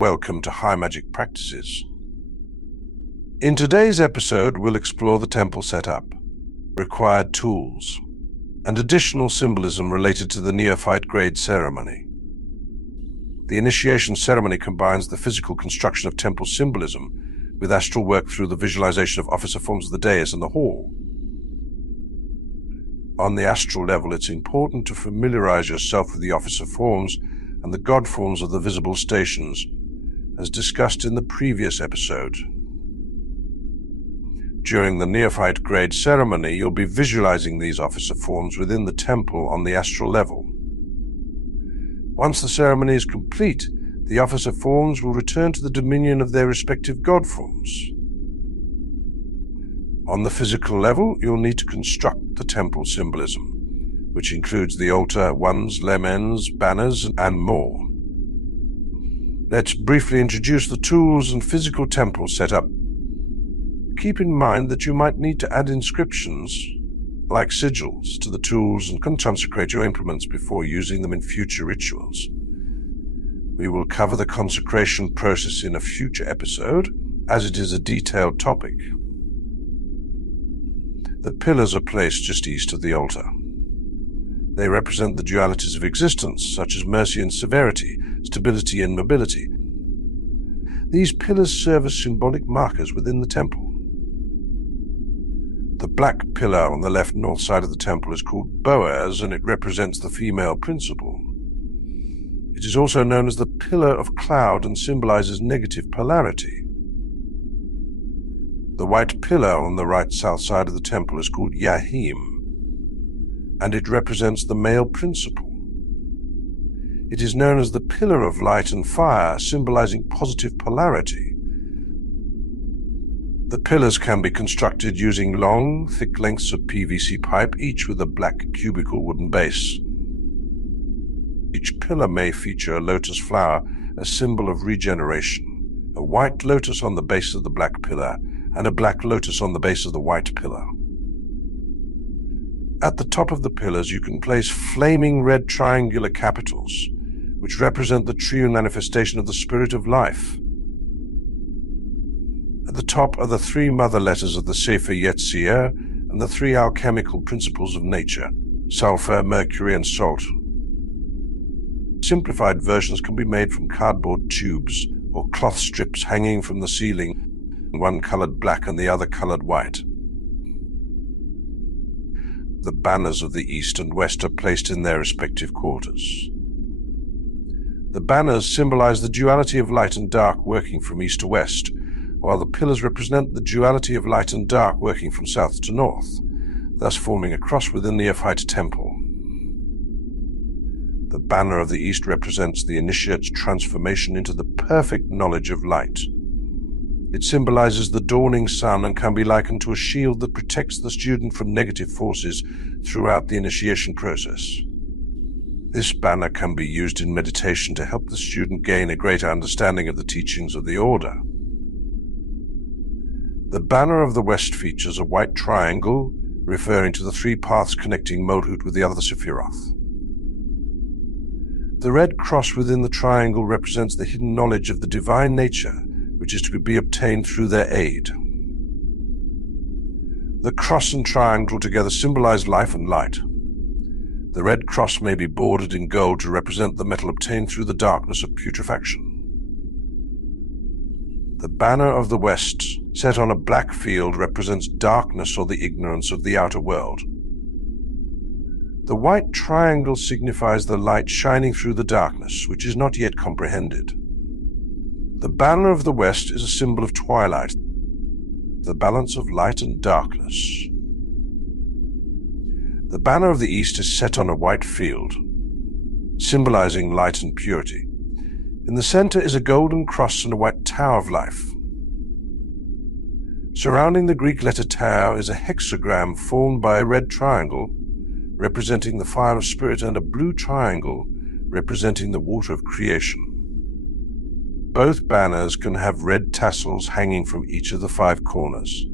Welcome to High Magick Practices. In today's episode, we'll explore the temple setup, required tools, and additional symbolism related to the Neophyte Grade ceremony. The initiation ceremony combines the physical construction of temple symbolism with astral work through the visualization of officer forms of the Dais and the hall. On the astral level, it's important to familiarize yourself with the officer forms and the Godforms of the visible stations, as discussed in the previous episode. During the Neophyte Grade ceremony, you'll be visualizing these officer forms within the temple on the astral level. Once the ceremony is complete, the officer forms will return to the dominion of their respective Godforms. On the physical level, you'll need to construct the temple symbolism, which includes the altar, wands, lamens, banners, and more. Let's briefly introduce the tools and physical temple setup. Keep in mind that you might need to add inscriptions, like sigils, to the tools and consecrate your implements before using them in future rituals. We will cover the consecration process in a future episode, as it is a detailed topic. The pillars are placed just east of the altar. They represent the dualities of existence, such as mercy and severity, stability and mobility. These pillars serve as symbolic markers within the temple. The black pillar on the left north side of the temple is called Boaz, and it represents the female principle. It is also known as the pillar of cloud and symbolizes negative polarity. The white pillar on the right south side of the temple is called Yahim, and it represents the male principle. It is known as the pillar of light and fire, symbolizing positive polarity. The pillars can be constructed using long, thick lengths of PVC pipe, each with a black cubical wooden base. Each pillar may feature a lotus flower, a symbol of regeneration, a white lotus on the base of the black pillar, and a black lotus on the base of the white pillar. At the top of the pillars, you can place flaming red triangular capitals, which represent the true manifestation of the spirit of life. At the top are the three mother letters of the Sefer Yetzirah and the three alchemical principles of nature, sulfur, mercury, and salt. Simplified versions can be made from cardboard tubes or cloth strips hanging from the ceiling, one colored black and the other colored white. The banners of the east and west are placed in their respective quarters. The banners symbolize the duality of light and dark working from east to west, while the pillars represent the duality of light and dark working from south to north, thus forming a cross within the Neophyte temple. The banner of the east represents the initiate's transformation into the perfect knowledge of light. It symbolizes the dawning sun and can be likened to a shield that protects the student from negative forces throughout the initiation process. This banner can be used in meditation to help the student gain a greater understanding of the teachings of the order. The banner of the west features a white triangle, referring to the three paths connecting Malhut with the other Sephiroth. The red cross within the triangle represents the hidden knowledge of the divine nature, which is to be obtained through their aid. The cross and triangle together symbolize life and light. The red cross may be bordered in gold to represent the metal obtained through the darkness of putrefaction. The banner of the west, set on a black field, represents darkness or the ignorance of the outer world. The white triangle signifies the light shining through the darkness, which is not yet comprehended. The banner of the west is a symbol of twilight, the balance of light and darkness. The banner of the east is set on a white field, symbolizing light and purity. In the center is a golden cross and a white tower of life. Surrounding the Greek letter tau is a hexagram formed by a red triangle, representing the fire of spirit, and a blue triangle, representing the water of creation. Both banners can have red tassels hanging from each of the 5 corners.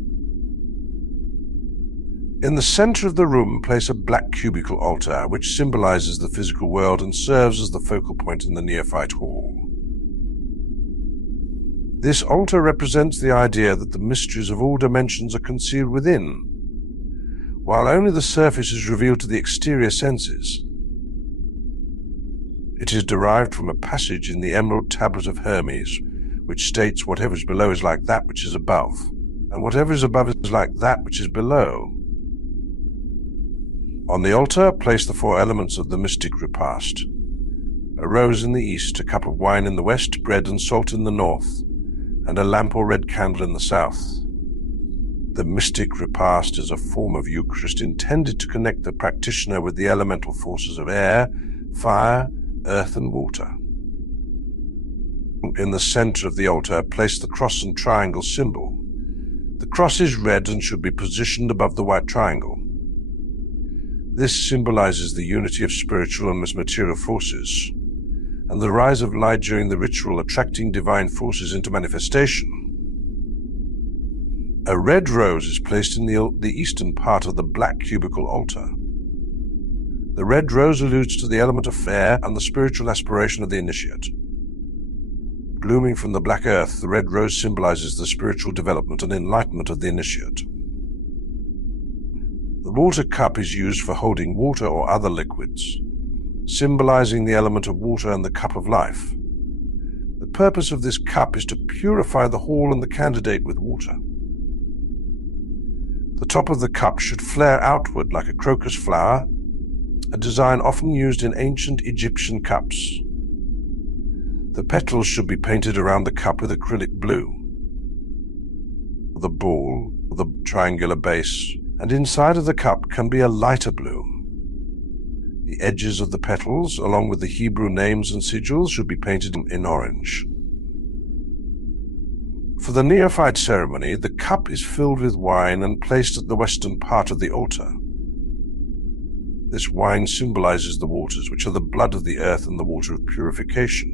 In the center of the room, place a black cubical altar, which symbolizes the physical world and serves as the focal point in the Neophyte Hall. This altar represents the idea that the mysteries of all dimensions are concealed within, while only the surface is revealed to the exterior senses. It is derived from a passage in the Emerald Tablet of Hermes, which states whatever is below is like that which is above, and whatever is above is like that which is below. On the altar, place the 4 elements of the mystic repast: a rose in the east, a cup of wine in the west, bread and salt in the north, and a lamp or red candle in the south. The mystic repast is a form of Eucharist intended to connect the practitioner with the elemental forces of air, fire, earth and water. In the center of the altar, place the cross and triangle symbol. The cross is red and should be positioned above the white triangle. This symbolizes the unity of spiritual and material forces, and the rise of light during the ritual, attracting divine forces into manifestation. A red rose is placed in the eastern part of the black cubical altar. The red rose alludes to the element of fire and the spiritual aspiration of the initiate. Blooming from the black earth, the red rose symbolizes the spiritual development and enlightenment of the initiate. The water cup is used for holding water or other liquids, symbolizing the element of water and the cup of life. The purpose of this cup is to purify the hall and the candidate with water. The top of the cup should flare outward like a crocus flower, a design often used in ancient Egyptian cups. The petals should be painted around the cup with acrylic blue. The ball, the triangular base, and inside of the cup can be a lighter blue. The edges of the petals, along with the Hebrew names and sigils, should be painted in orange. For the neophyte ceremony, the cup is filled with wine and placed at the western part of the altar. This wine symbolizes the waters, which are the blood of the earth and the water of purification.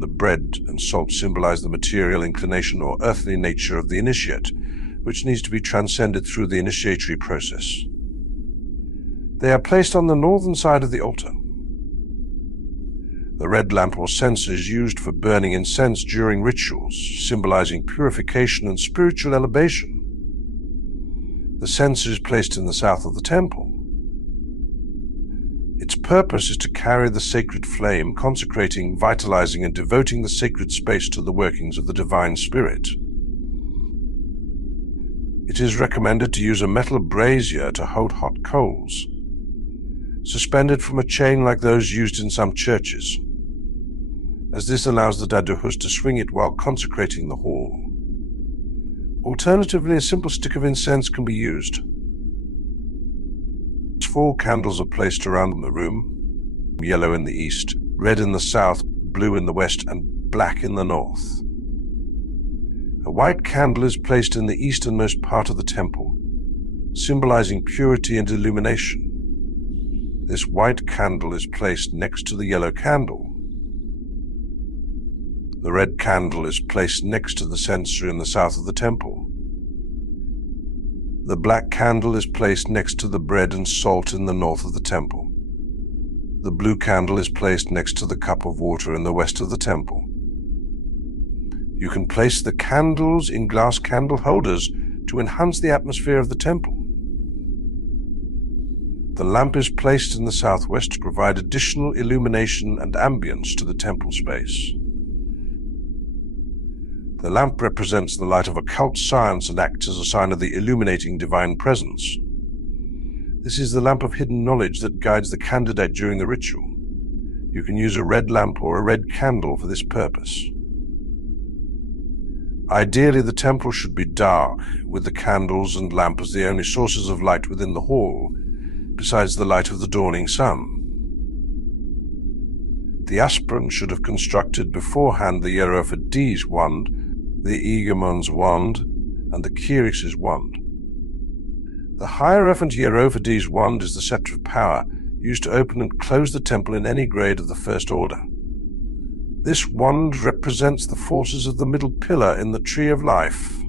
The bread and salt symbolize the material inclination or earthly nature of the initiate, which needs to be transcended through the initiatory process. They are placed on the northern side of the altar. The red lamp or censer is used for burning incense during rituals, symbolizing purification and spiritual elevation. The censer is placed in the south of the temple. Its purpose is to carry the sacred flame, consecrating, vitalizing, and devoting the sacred space to the workings of the divine spirit. It is recommended to use a metal brazier to hold hot coals, suspended from a chain like those used in some churches, as this allows the daduhus to swing it while consecrating the hall. Alternatively, a simple stick of incense can be used. 4 candles are placed around the room, yellow in the east, red in the south, blue in the west, and black in the north. A white candle is placed in the easternmost part of the temple, symbolizing purity and illumination. This white candle is placed next to the yellow candle. The red candle is placed next to the censer in the south of the temple. The black candle is placed next to the bread and salt in the north of the temple. The blue candle is placed next to the cup of water in the west of the temple. You can place the candles in glass candle holders to enhance the atmosphere of the temple. The lamp is placed in the southwest to provide additional illumination and ambience to the temple space. The lamp represents the light of occult science and acts as a sign of the illuminating divine presence. This is the lamp of hidden knowledge that guides the candidate during the ritual. You can use a red lamp or a red candle for this purpose. Ideally, the temple should be dark, with the candles and lamp as the only sources of light within the hall, besides the light of the dawning sun. The aspirant should have constructed beforehand the Hierophant Dais wand, the Egemon's wand, and the Kyrix's wand. The Hierophant Dais wand is the scepter of power, used to open and close the temple in any grade of the First Order. This wand represents the forces of the middle pillar in the Tree of Life.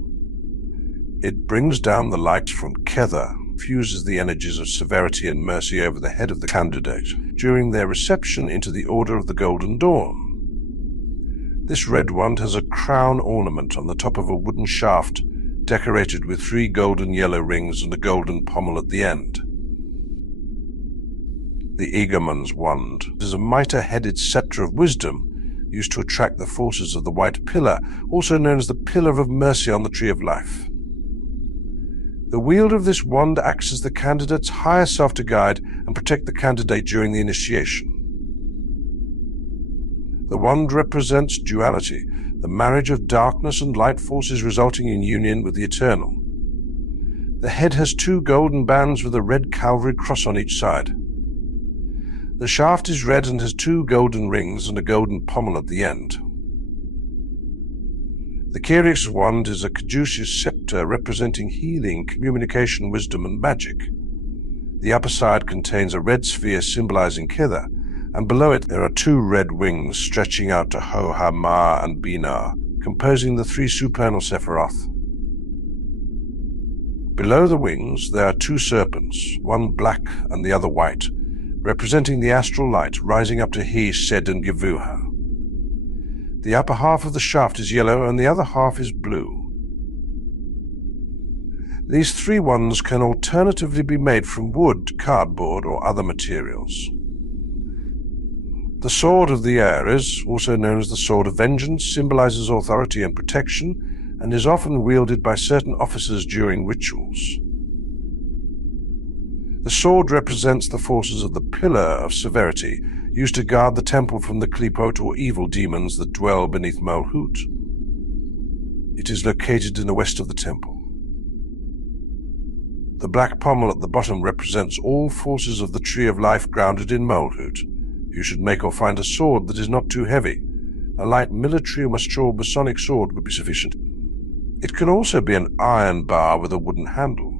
It brings down the light from Kether, fuses the energies of severity and mercy over the head of the candidate during their reception into the Order of the Golden Dawn. This red wand has a crown ornament on the top of a wooden shaft, decorated with 3 golden yellow rings and a golden pommel at the end. The Eagleman's wand is a mitre-headed sceptre of wisdom used to attract the forces of the white pillar, also known as the Pillar of Mercy on the Tree of Life. The wielder of this wand acts as the candidate's higher self to guide and protect the candidate during the initiation. The wand represents duality, the marriage of darkness and light forces resulting in union with the eternal. The head has 2 golden bands with a red Calvary cross on each side. The shaft is red and has 2 golden rings and a golden pommel at the end. The Kyric's wand is a caduceus scepter representing healing, communication, wisdom, and magic. The upper side contains a red sphere symbolizing Kitha, and below it there are 2 red wings stretching out to Ho, Ha, Ma, and Binah, composing the 3 supernal Sephiroth. Below the wings there are 2 serpents, one black and the other white, representing the astral light rising up to He, Sed, and Givuha. The upper half of the shaft is yellow and the other half is blue. These 3 wands can alternatively be made from wood, cardboard, or other materials. The Sword of the Ares, also known as the Sword of Vengeance, symbolizes authority and protection and is often wielded by certain officers during rituals. The sword represents the forces of the Pillar of Severity, used to guard the temple from the Klipot or evil demons that dwell beneath Malhut. It is located in the west of the temple. The black pommel at the bottom represents all forces of the Tree of Life grounded in Malhut. You should make or find a sword that is not too heavy. A light military or mature Masonic sword would be sufficient. It can also be an iron bar with a wooden handle.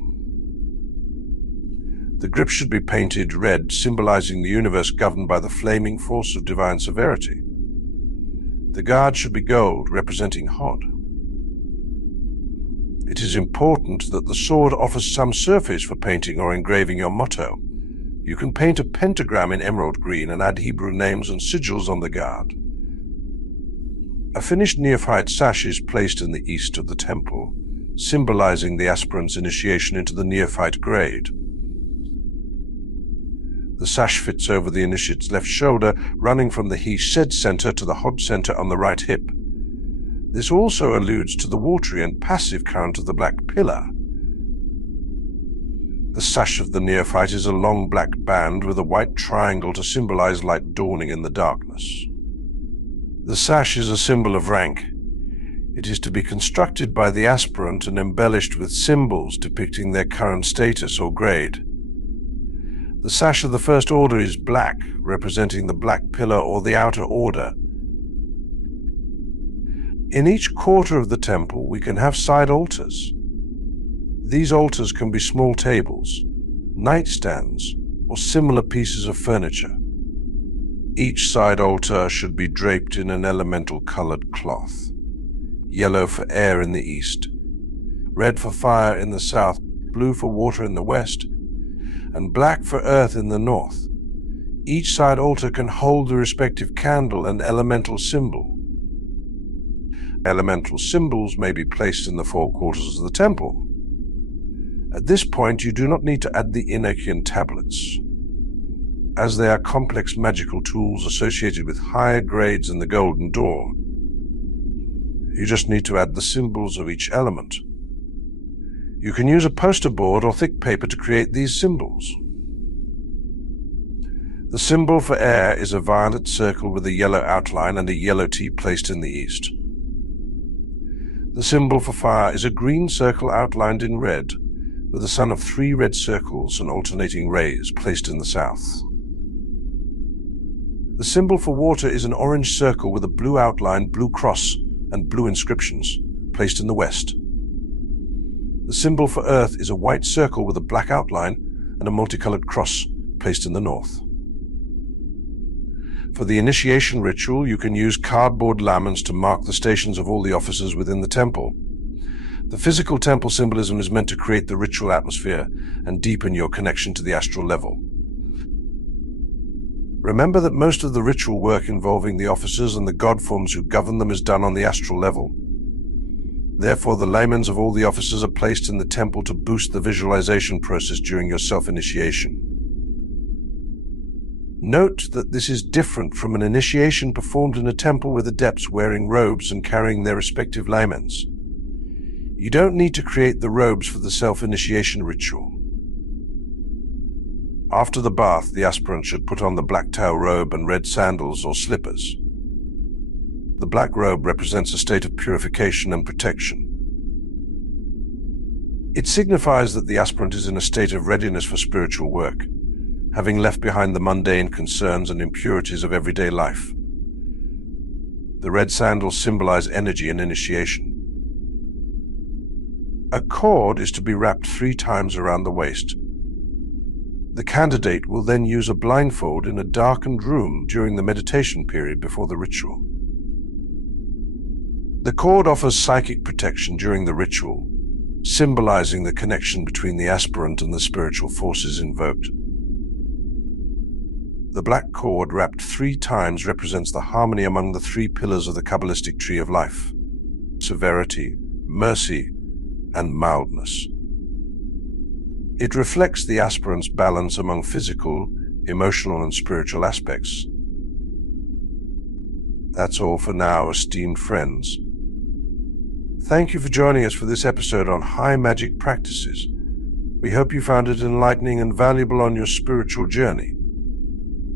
The grip should be painted red, symbolizing the universe governed by the flaming force of divine severity. The guard should be gold, representing Hod. It is important that the sword offers some surface for painting or engraving your motto. You can paint a pentagram in emerald green and add Hebrew names and sigils on the guard. A finished neophyte sash is placed in the east of the temple, symbolizing the aspirant's initiation into the Neophyte Grade. The sash fits over the initiate's left shoulder, running from the He Said center to the Hod center on the right hip. This also alludes to the watery and passive current of the black pillar. The sash of the neophyte is a long black band with a white triangle to symbolize light dawning in the darkness. The sash is a symbol of rank. It is to be constructed by the aspirant and embellished with symbols depicting their current status or grade. The sash of the First Order is black, representing the black pillar or the outer order. In each quarter of the temple we can have side altars. These altars can be small tables, nightstands, or similar pieces of furniture. Each side altar should be draped in an elemental colored cloth. Yellow for air in the east, red for fire in the south, blue for water in the west, and black for earth in the north. Each side altar can hold the respective candle and elemental symbol. Elemental symbols may be placed in the 4 quarters of the temple. At this point, you do not need to add the Enochian tablets, as they are complex magical tools associated with higher grades in the Golden Door. You just need to add the symbols of each element. You can use a poster board or thick paper to create these symbols. The symbol for air is a violet circle with a yellow outline and a yellow T placed in the east. The symbol for fire is a green circle outlined in red, with a sun of 3 red circles and alternating rays placed in the south. The symbol for water is an orange circle with a blue outline, blue cross, and blue inscriptions placed in the west. The symbol for earth is a white circle with a black outline and a multicolored cross placed in the north. For the initiation ritual, you can use cardboard lamens to mark the stations of all the officers within the temple. The physical temple symbolism is meant to create the ritual atmosphere and deepen your connection to the astral level. Remember that most of the ritual work involving the officers and the Godforms who govern them is done on the astral level. Therefore, the lamens of all the officers are placed in the temple to boost the visualization process during your self-initiation. Note that this is different from an initiation performed in a temple with adepts wearing robes and carrying their respective lamens. You don't need to create the robes for the self-initiation ritual. After the bath, the aspirant should put on the black tau robe and red sandals or slippers. The black robe represents a state of purification and protection. It signifies that the aspirant is in a state of readiness for spiritual work, having left behind the mundane concerns and impurities of everyday life. The red sandals symbolize energy and initiation. A cord is to be wrapped 3 times around the waist. The candidate will then use a blindfold in a darkened room during the meditation period before the ritual. The cord offers psychic protection during the ritual, symbolizing the connection between the aspirant and the spiritual forces invoked. The black cord wrapped 3 times represents the harmony among the 3 pillars of the Kabbalistic tree of life: severity, mercy, and mildness. It reflects the aspirant's balance among physical, emotional, and spiritual aspects. That's all for now, esteemed friends. Thank you for joining us for this episode on High Magick Practices. We hope you found it enlightening and valuable on your spiritual journey.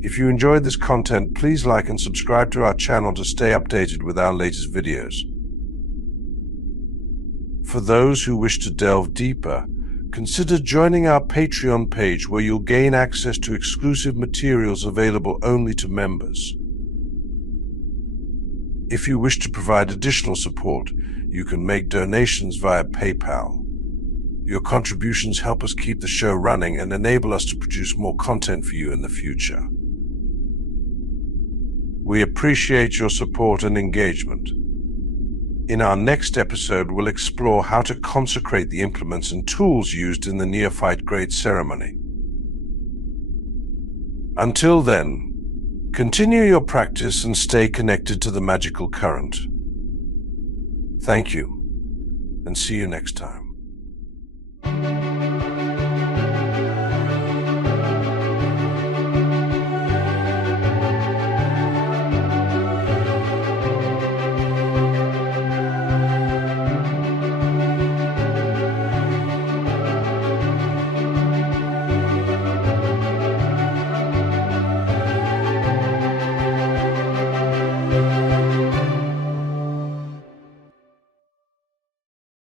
If you enjoyed this content, please like and subscribe to our channel to stay updated with our latest videos. For those who wish to delve deeper, consider joining our Patreon page, where you'll gain access to exclusive materials available only to members. If you wish to provide additional support, you can make donations via PayPal. Your contributions help us keep the show running and enable us to produce more content for you in the future. We appreciate your support and engagement. In our next episode, we'll explore how to consecrate the implements and tools used in the Neophyte Grade ceremony. Until then, continue your practice and stay connected to the magical current. Thank you, and see you next time.